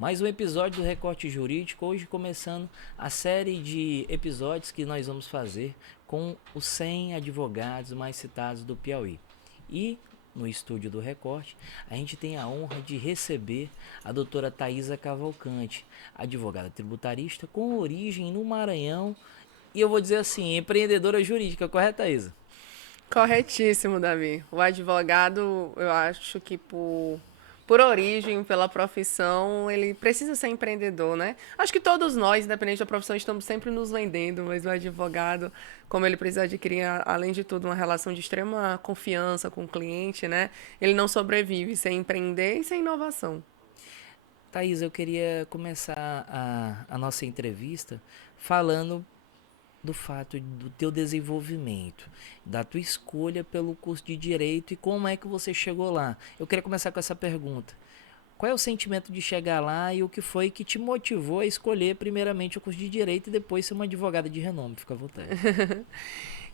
Mais um episódio do Recorte Jurídico, hoje começando a série de episódios que nós vamos fazer com os 100 advogados mais citados do Piauí. E no estúdio do Recorte, a gente tem a honra de receber a doutora Thaisa Cavalcante, advogada tributarista com origem no Maranhão e eu vou dizer assim, empreendedora jurídica, correto, Thaisa? Corretíssimo, Davi. O advogado, eu acho que por origem, pela profissão, ele precisa ser empreendedor, né? Acho que todos nós, independente da profissão, estamos sempre nos vendendo, mas o advogado, como ele precisa adquirir, além de tudo, uma relação de extrema confiança com o cliente, né? Ele não sobrevive sem empreender e sem inovação. Thaisa, eu queria começar a nossa entrevista falando do fato do teu desenvolvimento, da tua escolha pelo curso de Direito e como é que você chegou lá. Eu queria começar com essa pergunta. Qual é o sentimento de chegar lá e o que foi que te motivou a escolher primeiramente o curso de Direito e depois ser uma advogada de renome? Fica à vontade.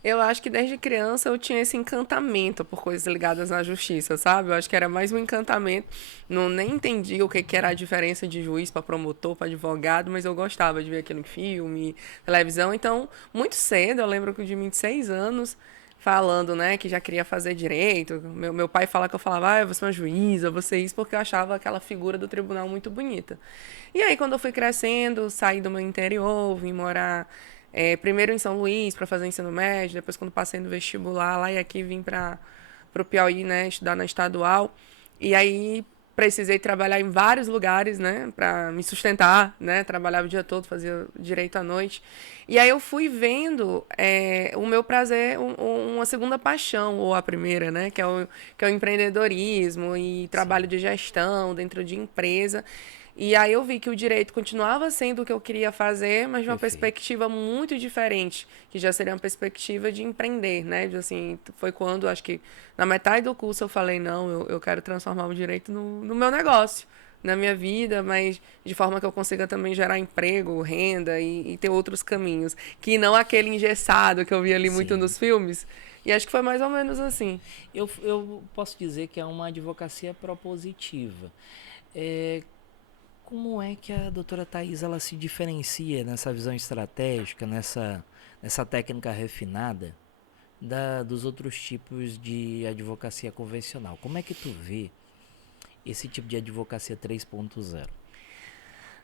Eu acho que desde criança eu tinha esse encantamento por coisas ligadas à justiça, sabe? Eu acho que era mais um encantamento. Não nem entendia o que era a diferença de juiz para promotor, para advogado, mas eu gostava de ver aquilo em filme, televisão. Então, muito cedo, eu lembro que de 26 anos, falando, né, que já queria fazer direito. Meu pai fala que eu falava, eu vou ser uma juíza, eu vou ser isso, porque eu achava aquela figura do tribunal muito bonita. E aí, quando eu fui crescendo, saí do meu interior, vim morar primeiro em São Luís para fazer ensino médio, depois quando passei no vestibular lá e aqui vim para o Piauí, né, estudar na estadual. E aí precisei trabalhar em vários lugares, né, para me sustentar, né, trabalhava o dia todo, fazia direito à noite. E aí eu fui vendo o meu prazer, uma segunda paixão, ou a primeira, né, que é o empreendedorismo e trabalho de gestão dentro de empresa. E aí eu vi que o direito continuava sendo o que eu queria fazer, mas de uma Perfeito. perspectiva muito diferente, que já seria uma perspectiva de empreender, né? Assim, foi quando, acho que na metade do curso eu falei, não, eu quero transformar o direito no meu negócio, na minha vida, mas de forma que eu consiga também gerar emprego, renda e ter outros caminhos, que não aquele engessado que eu vi ali muito Sim. nos filmes. E acho que foi mais ou menos assim. Eu posso dizer que é uma advocacia propositiva. É, como é que a doutora Thaisa ela se diferencia nessa visão estratégica, nessa técnica refinada dos outros tipos de advocacia convencional? Como é que tu vê esse tipo de advocacia 3.0?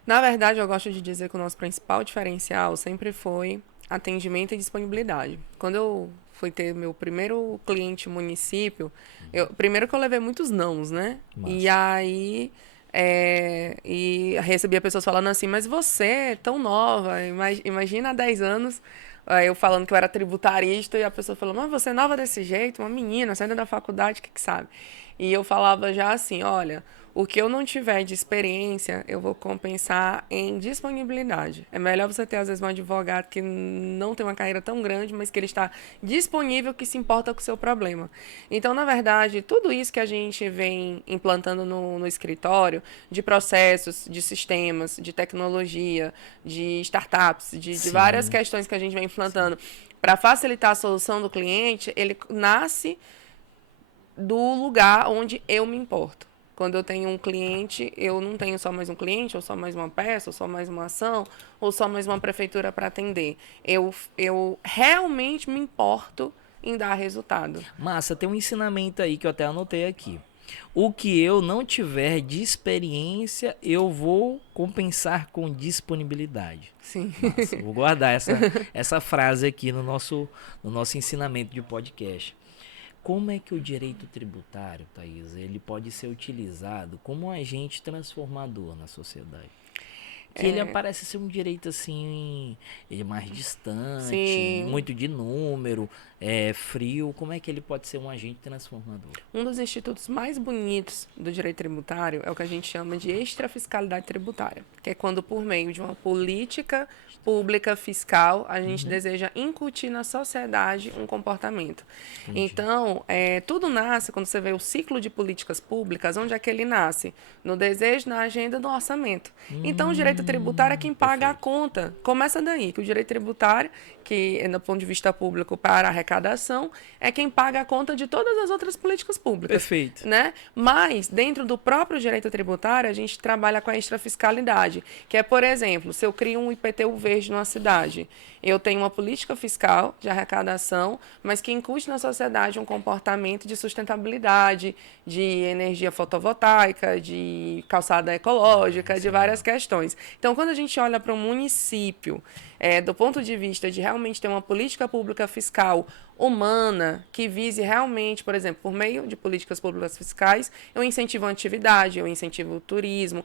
Na verdade, eu gosto de dizer que o nosso principal diferencial sempre foi atendimento e disponibilidade. Quando eu fui ter meu primeiro cliente município, primeiro que eu levei muitos nãos, né? E Massa. aí e recebia pessoas falando assim, mas você é tão nova, imagina há 10 anos, eu falando que eu era tributarista e a pessoa falou, mas você é nova desse jeito, uma menina, saindo da faculdade, o que sabe? E eu falava já assim, olha, o que eu não tiver de experiência, eu vou compensar em disponibilidade. É melhor você ter, às vezes, um advogado que não tem uma carreira tão grande, mas que ele está disponível, que se importa com o seu problema. Então, na verdade, tudo isso que a gente vem implantando no escritório, de processos, de sistemas, de tecnologia, de startups, de várias Sim, questões que a gente vem sim. implantando para facilitar a solução do cliente, ele nasce do lugar onde eu me importo. Quando eu tenho um cliente, eu não tenho só mais um cliente, ou só mais uma peça, ou só mais uma ação, ou só mais uma prefeitura para atender. Eu realmente me importo em dar resultado. Massa, tem um ensinamento aí que eu até anotei aqui. O que eu não tiver de experiência, eu vou compensar com disponibilidade. Sim. Massa, vou guardar essa frase aqui no nosso ensinamento de podcast. Como é que o direito tributário, Thaís, ele pode ser utilizado como um agente transformador na sociedade? Que ele parece ser um direito assim, ele é mais distante, Sim. muito de número, frio. Como é que ele pode ser um agente transformador? Um dos institutos mais bonitos do direito tributário é o que a gente chama de extrafiscalidade tributária, que é quando, por meio de uma política pública fiscal, a gente deseja incutir na sociedade um comportamento. Entendi. Então, tudo nasce, quando você vê o ciclo de políticas públicas, onde é que ele nasce? No desejo, na agenda, no orçamento. Então, o direito tributário é quem paga a Perfeito. conta. Começa daí, que o direito tributário, que, do ponto de vista público, para arrecadação arrecadação, é quem paga a conta de todas as outras políticas públicas. Perfeito. Né? Mas, dentro do próprio direito tributário, a gente trabalha com a extrafiscalidade, que é, por exemplo, se eu crio um IPTU verde numa cidade, eu tenho uma política fiscal de arrecadação, mas que incute na sociedade um comportamento de sustentabilidade, de energia fotovoltaica, de calçada ecológica, de várias questões. Então, quando a gente olha para um município, do ponto de vista de realmente ter uma política pública fiscal humana, que vise realmente, por exemplo, por meio de políticas públicas fiscais, eu incentivo a atividade, eu incentivo o turismo,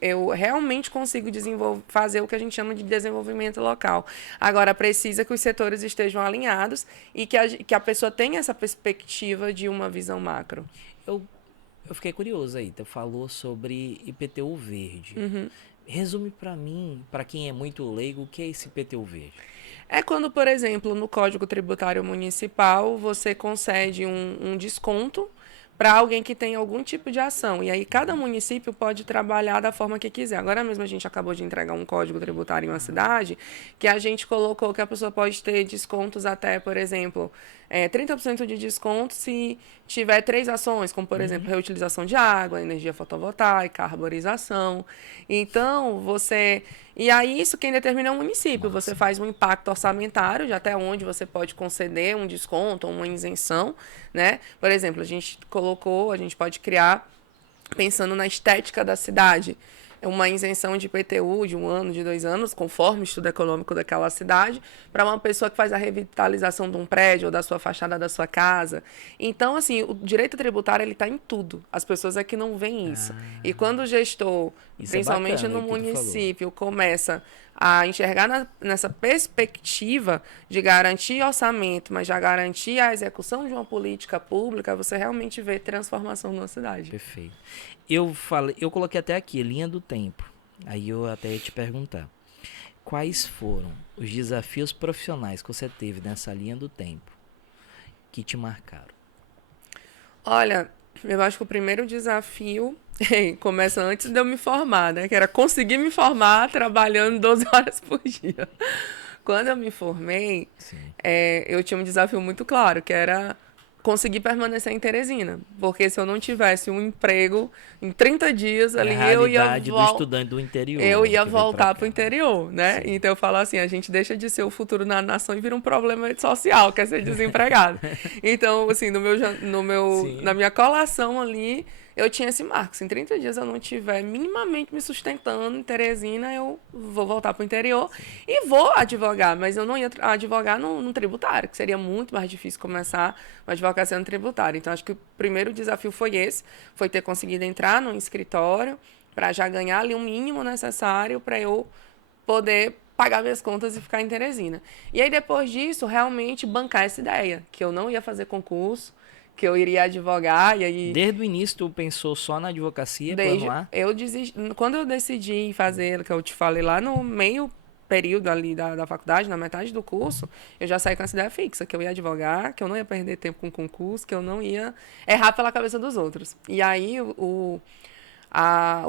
eu realmente consigo fazer o que a gente chama de desenvolvimento local. Agora, precisa que os setores estejam alinhados e que a pessoa tenha essa perspectiva de uma visão macro. Eu fiquei curioso aí, tu falou sobre IPTU verde. Resume para mim, para quem é muito leigo, o que é esse IPTU verde? É quando, por exemplo, no Código Tributário Municipal, você concede um desconto para alguém que tem algum tipo de ação. E aí cada município pode trabalhar da forma que quiser. Agora mesmo a gente acabou de entregar um código tributário em uma cidade que a gente colocou que a pessoa pode ter descontos até, por exemplo, 30% de desconto se tiver 3 ações, como, por exemplo, reutilização de água, energia fotovoltaica, arborização. Então, E aí, isso quem determina é o município. Você faz um impacto orçamentário de até onde você pode conceder um desconto ou uma isenção, né? Por exemplo, a gente pode criar, pensando na estética da cidade, uma isenção de IPTU de 1 ano, de 2 anos, conforme o estudo econômico daquela cidade, para uma pessoa que faz a revitalização de um prédio ou da sua fachada da sua casa. Então, assim, o direito tributário ele está em tudo. As pessoas é que não veem isso. E quando o gestor, principalmente no município, começa a enxergar nessa perspectiva de garantir orçamento, mas já garantir a execução de uma política pública, você realmente vê transformação na cidade. Perfeito. Eu coloquei até aqui, linha do tempo. Aí eu até ia te perguntar. Quais foram os desafios profissionais que você teve nessa linha do tempo que te marcaram? Olha, eu acho que o primeiro desafio começa antes de eu me formar, né? Que era conseguir me formar trabalhando 12 horas por dia. Quando eu me formei, eu tinha um desafio muito claro, que era conseguir permanecer em Teresina. Porque se eu não tivesse um emprego, em 30 dias ali, eu ia do estudante do interior. Eu ia voltar para o interior, né? Sim. Então eu falo assim, a gente deixa de ser o futuro na nação e vira um problema social, que é ser desempregado. Então, assim, na minha colação ali, eu tinha esse marco. Se em 30 dias eu não estiver minimamente me sustentando em Teresina, eu vou voltar para o interior. Sim. E vou advogar, mas eu não ia advogar no tributário, que seria muito mais difícil começar uma advocacia no tributário. Então, acho que o primeiro desafio foi esse, foi ter conseguido entrar num escritório para já ganhar ali o mínimo necessário para eu poder pagar minhas contas e ficar em Teresina. E aí, depois disso, realmente bancar essa ideia, que eu não ia fazer concurso, que eu iria advogar, e aí... Desde o início, tu pensou só na advocacia, plano A? Quando eu decidi fazer, que eu te falei lá no meio período ali da faculdade, na metade do curso, eu já saí com essa ideia fixa, que eu ia advogar, que eu não ia perder tempo com concurso, que eu não ia errar pela cabeça dos outros. E aí, o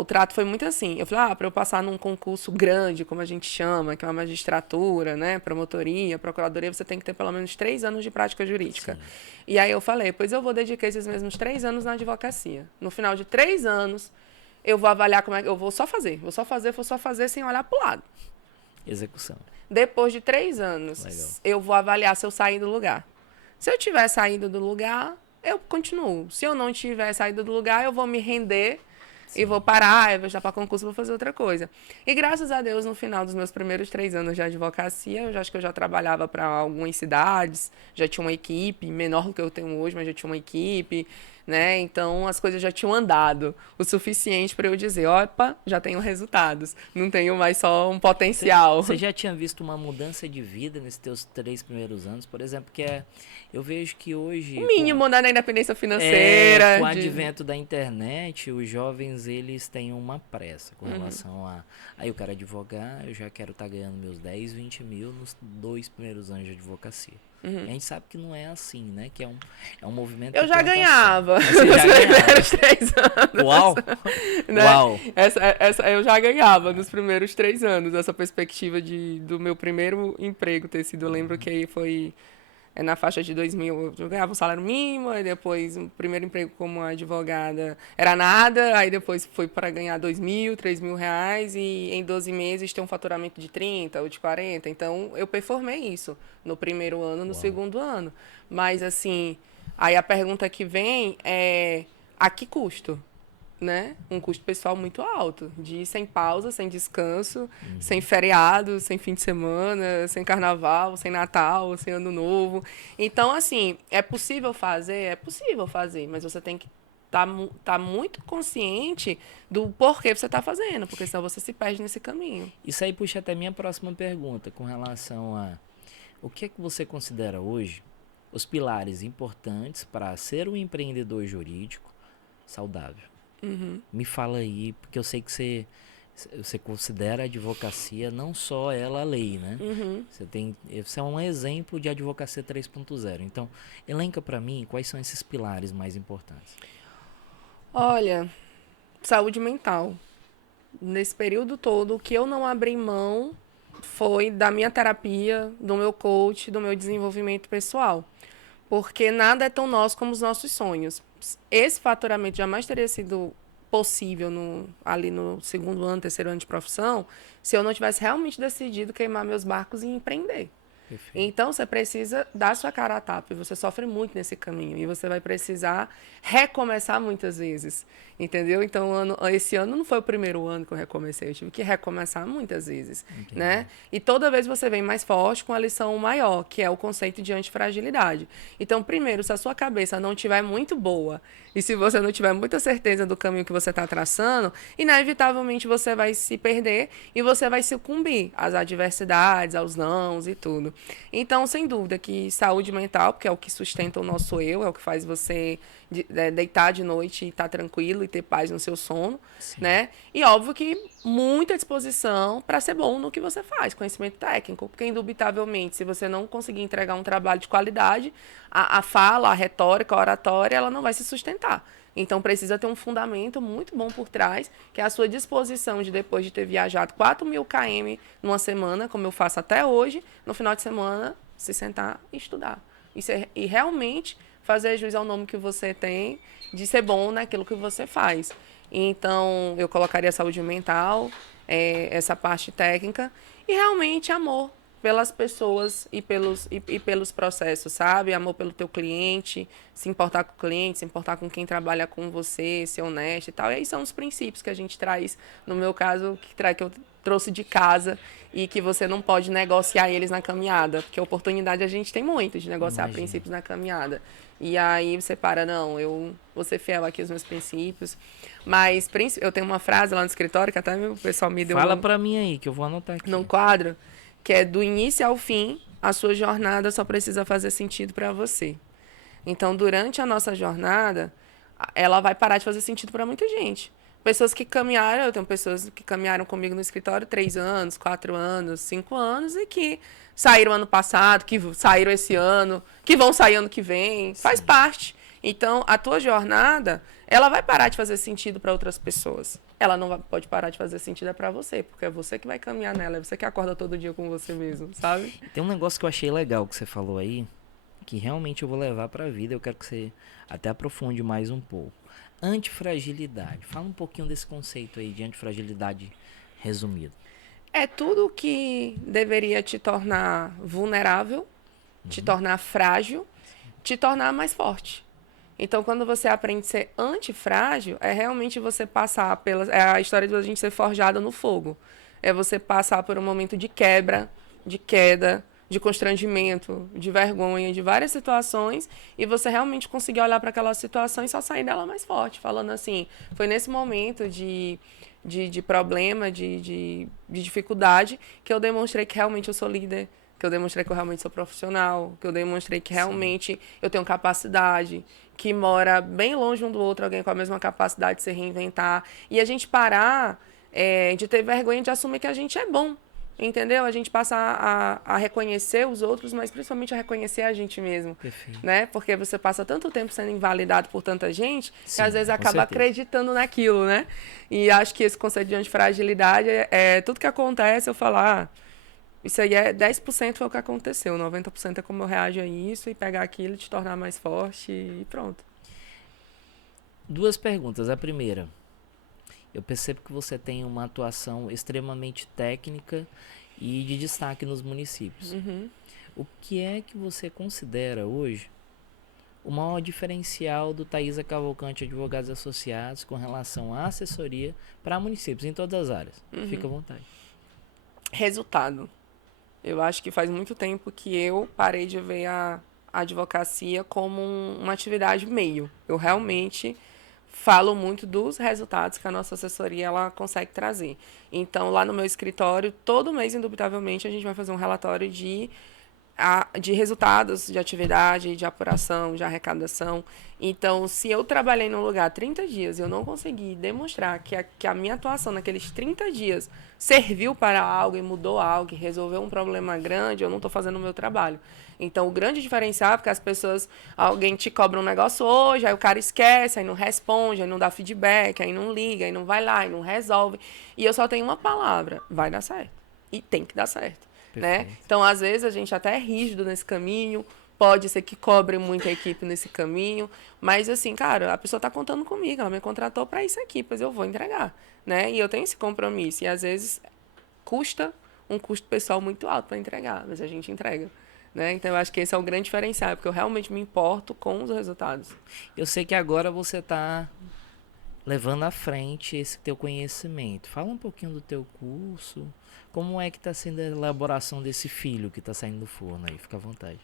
trato foi muito assim. Eu falei, para eu passar num concurso grande, como a gente chama, que é uma magistratura, né, promotoria, procuradoria, você tem que ter pelo menos 3 anos de prática jurídica. Sim. E aí eu falei, pois eu vou dedicar esses mesmos 3 anos na advocacia. No final de 3 anos, eu vou avaliar como é que eu vou só fazer sem olhar pro lado. Execução. Depois de 3 anos, legal, eu vou avaliar se eu saí do lugar. Se eu tiver saído do lugar, eu continuo. Se eu não tiver saído do lugar, eu vou me render. Sim. E vou parar, eu vou já para concurso, vou fazer outra coisa. E graças a Deus, no final dos meus primeiros 3 anos de advocacia, eu já acho que eu já trabalhava para algumas cidades, já tinha uma equipe, menor do que eu tenho hoje, mas já tinha uma equipe, né? Então, as coisas já tinham andado o suficiente para eu dizer, opa, já tenho resultados, não tenho mais só um potencial. Você já tinha visto uma mudança de vida nesses teus 3 primeiros anos? Por exemplo, eu vejo que hoje... O mínimo, né, da independência financeira. Com o advento da internet, os jovens, eles têm uma pressa com relação a... Aí eu quero advogar, eu já quero estar ganhando meus 10, 20 mil nos 2 primeiros anos de advocacia. E a gente sabe que não é assim, né? Que é um movimento... Eu já ganhava nos primeiros 3 anos. Uau! Né? Uau! Essa eu já ganhava nos primeiros 3 anos. Essa perspectiva do meu primeiro emprego ter sido... Eu lembro que aí foi... na faixa de 2.000. Eu ganhava um salário mínimo, aí depois o primeiro emprego como advogada era nada, aí depois fui para ganhar 2.000, 3.000 reais e em 12 meses ter um faturamento de 30 ou de 40. Então, eu performei isso no primeiro ano, no segundo ano. Mas, assim, aí a pergunta que vem é a que custo? Né? Um custo pessoal muito alto, de ir sem pausa, sem descanso, sem feriado, sem fim de semana, sem carnaval, sem Natal, sem Ano Novo. Então, assim, é possível fazer? É possível fazer, mas você tem que tá muito consciente do porquê você está fazendo, porque senão você se perde nesse caminho. Isso aí puxa até minha próxima pergunta com relação a o que é que você considera hoje os pilares importantes para ser um empreendedor jurídico saudável. Me fala aí, porque eu sei que você considera a advocacia não só ela a lei, né? Você é um exemplo de advocacia 3.0. Então, elenca para mim quais são esses pilares mais importantes. Olha, saúde mental. Nesse período todo, o que eu não abri mão foi da minha terapia, do meu coach, do meu desenvolvimento pessoal. Porque nada é tão nosso como os nossos sonhos. Esse faturamento jamais teria sido possível ali no segundo ano, terceiro ano de profissão, se eu não tivesse realmente decidido queimar meus barcos e empreender. Perfeito. Então, você precisa dar sua cara a tapa, e você sofre muito nesse caminho, e você vai precisar recomeçar muitas vezes, entendeu? Então, esse ano não foi o primeiro ano que eu recomecei, eu tive que recomeçar muitas vezes, né? E toda vez você vem mais forte com a lição maior, que é o conceito de antifragilidade. Então, primeiro, se a sua cabeça não estiver muito boa, e se você não tiver muita certeza do caminho que você está traçando, inevitavelmente você vai se perder e você vai sucumbir às adversidades, aos nãos e tudo. Então, sem dúvida que saúde mental, porque é o que sustenta o nosso eu, é o que faz você deitar de noite e estar tranquilo e ter paz no seu sono, né? E óbvio que muita disposição para ser bom no que você faz, conhecimento técnico, porque indubitavelmente, se você não conseguir entregar um trabalho de qualidade, a fala, a retórica, a oratória, ela não vai se sustentar. Então, precisa ter um fundamento muito bom por trás, que é a sua disposição de, depois de ter viajado 4.000 km numa semana, como eu faço até hoje, no final de semana, se sentar e estudar. E realmente fazer jus ao nome que você tem, de ser bom naquilo que você faz. Então, eu colocaria saúde mental, essa parte técnica, e realmente amor pelas pessoas e pelos processos, sabe? Amor pelo teu cliente, se importar com o cliente, se importar com quem trabalha com você, ser honesto e tal. E aí são os princípios que a gente traz, no meu caso, que eu trouxe de casa e que você não pode negociar eles na caminhada, porque oportunidade a gente tem muito de negociar princípios na caminhada. E aí você não, eu vou ser fiel aqui aos meus princípios. Mas eu tenho uma frase lá no escritório que até o pessoal me deu... Fala pra mim aí, que eu vou anotar aqui. Num quadro, que é do início ao fim, a sua jornada só precisa fazer sentido para você. Então, durante a nossa jornada, ela vai parar de fazer sentido para muita gente. Pessoas que caminharam, eu tenho pessoas que caminharam comigo no escritório 3 anos, 4 anos, 5 anos e que saíram ano passado, que saíram esse ano, que vão sair ano que vem. Sim. Faz parte. Então, a tua jornada, ela vai parar de fazer sentido para outras pessoas. Ela não pode parar de fazer sentido para você, porque é você que vai caminhar nela, é você que acorda todo dia com você mesmo, sabe? Tem um negócio que eu achei legal que você falou aí, que realmente eu vou levar para a vida, eu quero que você até aprofunde mais um pouco. Antifragilidade. Fala um pouquinho desse conceito aí de antifragilidade resumido. É tudo que deveria te tornar vulnerável, te tornar frágil, te tornar mais forte. Então, quando você aprende a ser antifrágil, é realmente você passar é a história de a gente ser forjado no fogo. É você passar por um momento de quebra, de queda, de constrangimento, de vergonha, de várias situações, e você realmente conseguir olhar para aquela situação e só sair dela mais forte, falando assim, foi nesse momento de problema, de dificuldade, que eu demonstrei que realmente eu sou líder, que eu demonstrei que eu realmente sou profissional, que eu demonstrei que realmente eu tenho capacidade, que mora bem longe um do outro, alguém com a mesma capacidade de se reinventar, e a gente parar de ter vergonha de assumir que a gente é bom. Entendeu? A gente passa a reconhecer os outros, mas principalmente a reconhecer a gente mesmo. Perfeito. Né? Porque você passa tanto tempo sendo invalidado por tanta gente, que às vezes acaba acreditando naquilo, né? E acho que esse conceito de antifragilidade tudo que acontece, eu falo, Isso aí é 10% foi o que aconteceu, 90% é como eu reajo a isso e pegar aquilo e te tornar mais forte e pronto. 2 perguntas. A primeira, eu percebo que você tem uma atuação extremamente técnica e de destaque nos municípios. O que é que você considera hoje o maior diferencial do Thaisa Cavalcante Advogados Associados com relação à assessoria para municípios em todas as áreas? Fica à vontade. Resultado. Eu acho que faz muito tempo que eu parei de ver a advocacia como uma atividade meio. Eu realmente falo muito dos resultados que a nossa assessoria ela consegue trazer. Então, lá no meu escritório, todo mês, indubitavelmente, a gente vai fazer um relatório de resultados de atividade, de apuração, de arrecadação. Então, se eu trabalhei num lugar 30 dias e eu não consegui demonstrar que a minha atuação naqueles 30 dias serviu para algo e mudou algo, e resolveu um problema grande, eu não estou fazendo o meu trabalho. Então, o grande diferencial é porque as pessoas, alguém te cobra um negócio hoje, aí o cara esquece, aí não responde, aí não dá feedback, aí não liga, aí não vai lá, aí não resolve. E eu só tenho uma palavra, vai dar certo. E tem que dar certo. Né? Então, às vezes, a gente até é rígido nesse caminho, pode ser que cobre muita equipe nesse caminho, mas assim, cara, a pessoa está contando comigo, ela me contratou para isso aqui, pois eu vou entregar, né? E eu tenho esse compromisso, e às vezes custa um custo pessoal muito alto para entregar, mas a gente entrega. Né? Então, eu acho que esse é o grande diferencial, porque eu realmente me importo com os resultados. Eu sei que agora você está levando à frente esse teu conhecimento. Fala um pouquinho do teu curso. Como é que está sendo a elaboração desse filho que está saindo do forno aí? Fica à vontade.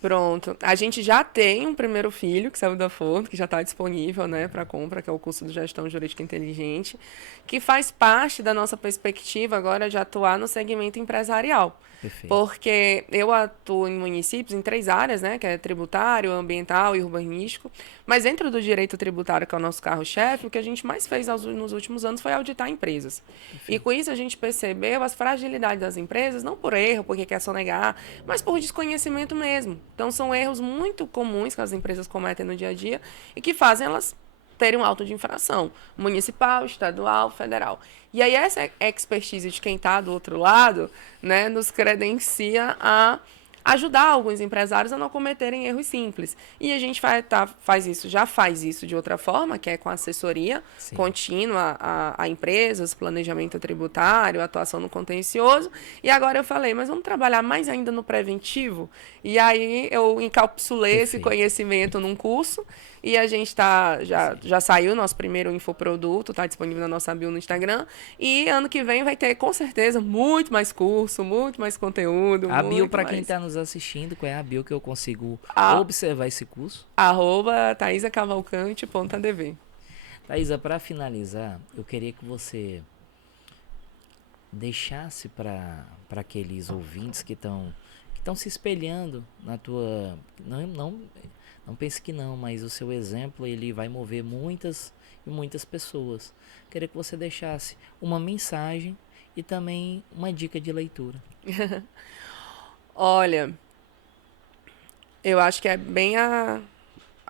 Pronto. A gente já tem um primeiro filho que saiu da forno, que já está disponível, né, para compra, que é o curso de Gestão Jurídica Inteligente, que faz parte da nossa perspectiva agora de atuar no segmento empresarial. Perfeito. Porque eu atuo em municípios em 3 áreas, né, que é tributário, ambiental e urbanístico, mas dentro do direito tributário, que é o nosso carro-chefe, o que a gente mais fez nos últimos anos foi auditar empresas. Perfeito. E com isso a gente percebeu as fragilidades das empresas, não por erro, porque quer sonegar, mas por desconhecimento mesmo. Então, são erros muito comuns que as empresas cometem no dia a dia e que fazem elas terem um auto de infração municipal, estadual, federal. E aí, essa expertise de quem está do outro lado, né, nos credencia a ajudar alguns empresários a não cometerem erros simples. E a gente já faz isso de outra forma, que é com assessoria Sim. contínua a empresas, planejamento tributário, atuação no contencioso. E agora eu falei, mas vamos trabalhar mais ainda no preventivo? E aí eu encapsulei Perfeito. Esse conhecimento num curso e a gente já saiu nosso primeiro infoproduto, está disponível na nossa bio no Instagram. E ano que vem vai ter, com certeza, muito mais curso, muito mais conteúdo. A bio, para quem está nos assistindo, qual é a bio que eu consigo observar esse curso? @thaisacavalcante.adv. Thaisa, para finalizar, eu queria que você deixasse para aqueles ouvintes que estão se espelhando na tua... Não pense que não, mas o seu exemplo ele vai mover muitas e muitas pessoas. Queria que você deixasse uma mensagem e também uma dica de leitura. Olha, eu acho que é bem a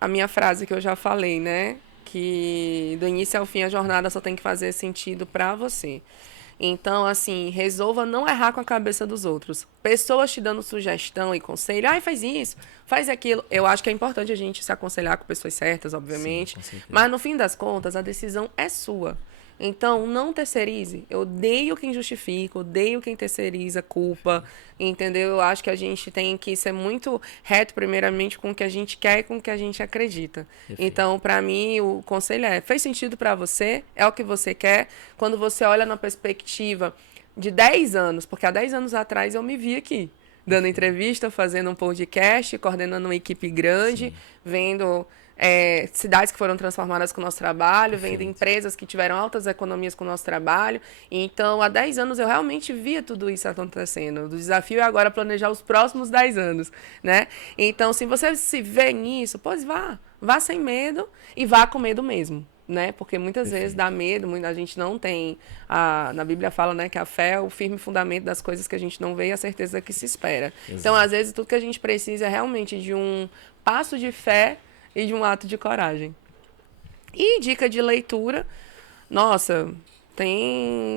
minha frase que eu já falei, né? Que do início ao fim a jornada só tem que fazer sentido para você. Então, assim, resolva não errar com a cabeça dos outros. Pessoas te dando sugestão e conselho, faz isso, faz aquilo. Eu acho que é importante a gente se aconselhar com pessoas certas, obviamente. Sim, mas, no fim das contas, a decisão é sua. Então, não terceirize. Eu odeio quem justifica, odeio quem terceiriza culpa, entendeu? Eu acho que a gente tem que ser muito reto, primeiramente, com o que a gente quer e com o que a gente acredita. Perfeito. Então, para mim, o conselho fez sentido para você, é o que você quer. Quando você olha na perspectiva de 10 anos, porque há 10 anos atrás eu me vi aqui, dando entrevista, fazendo um podcast, coordenando uma equipe grande, Sim. vendo... cidades que foram transformadas com o nosso trabalho, Perfeito. Vendo empresas que tiveram altas economias com o nosso trabalho. Então, há 10 anos eu realmente via tudo isso acontecendo. O desafio é agora planejar os próximos 10 anos, né? Então, se você se vê nisso, pois vá sem medo e vá com medo mesmo. Né? Porque muitas Perfeito. Vezes dá medo, a gente não tem... na Bíblia fala, né, que a fé é o firme fundamento das coisas que a gente não vê e a certeza que se espera. Exato. Então, às vezes, tudo que a gente precisa é realmente de um passo de fé e de um ato de coragem. E dica de leitura, nossa,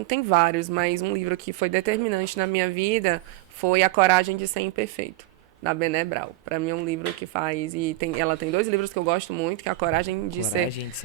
Tem vários, mas um livro que foi determinante na minha vida foi A Coragem de Ser Imperfeito, da Brené Brown. Para mim é um livro que faz ela tem dois livros que eu gosto muito, que é A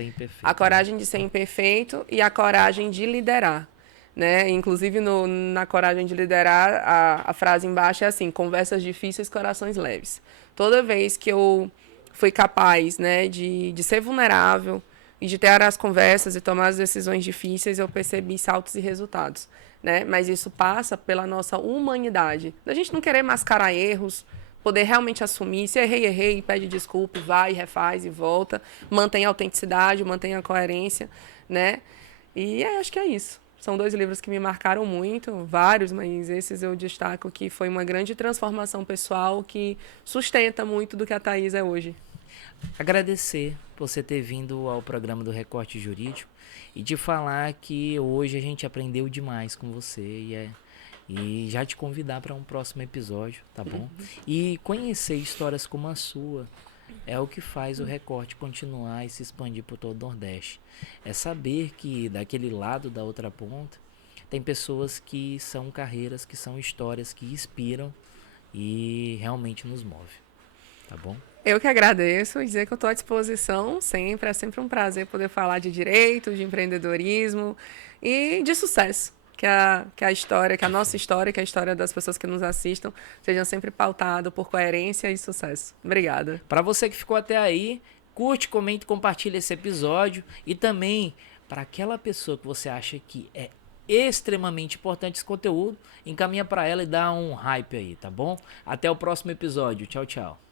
Imperfeito. Coragem de Ser Imperfeito e A Coragem de Liderar. Né? Inclusive, na Coragem de Liderar, a frase embaixo é assim: conversas difíceis, corações leves. Toda vez que eu fui capaz, né, de ser vulnerável e de ter as conversas e tomar as decisões difíceis, eu percebi saltos e resultados. Né? Mas isso passa pela nossa humanidade. A gente não querer mascarar erros, poder realmente assumir, se errei, pede desculpa, vai, refaz e volta, mantém a autenticidade, mantém a coerência, né? E acho que é isso. São dois livros que me marcaram muito, vários, mas esses eu destaco que foi uma grande transformação pessoal que sustenta muito do que a Thaís é hoje. Agradecer por você ter vindo ao programa do Recorte Jurídico e te falar que hoje a gente aprendeu demais com você e já te convidar para um próximo episódio, tá bom? E conhecer histórias como a sua é o que faz o Recorte continuar e se expandir por todo o Nordeste. É saber que daquele lado da outra ponta tem pessoas que são carreiras, que são histórias que inspiram e realmente nos move, tá bom? Eu que agradeço e dizer que eu estou à disposição sempre. É sempre um prazer poder falar de direito, de empreendedorismo e de sucesso. Que a história, que a nossa história, que a história das pessoas que nos assistam sejam sempre pautado por coerência e sucesso. Obrigada. Para você que ficou até aí, curte, comente, compartilha esse episódio e também para aquela pessoa que você acha que é extremamente importante esse conteúdo, encaminha para ela e dá um hype aí, tá bom? Até o próximo episódio. Tchau, tchau.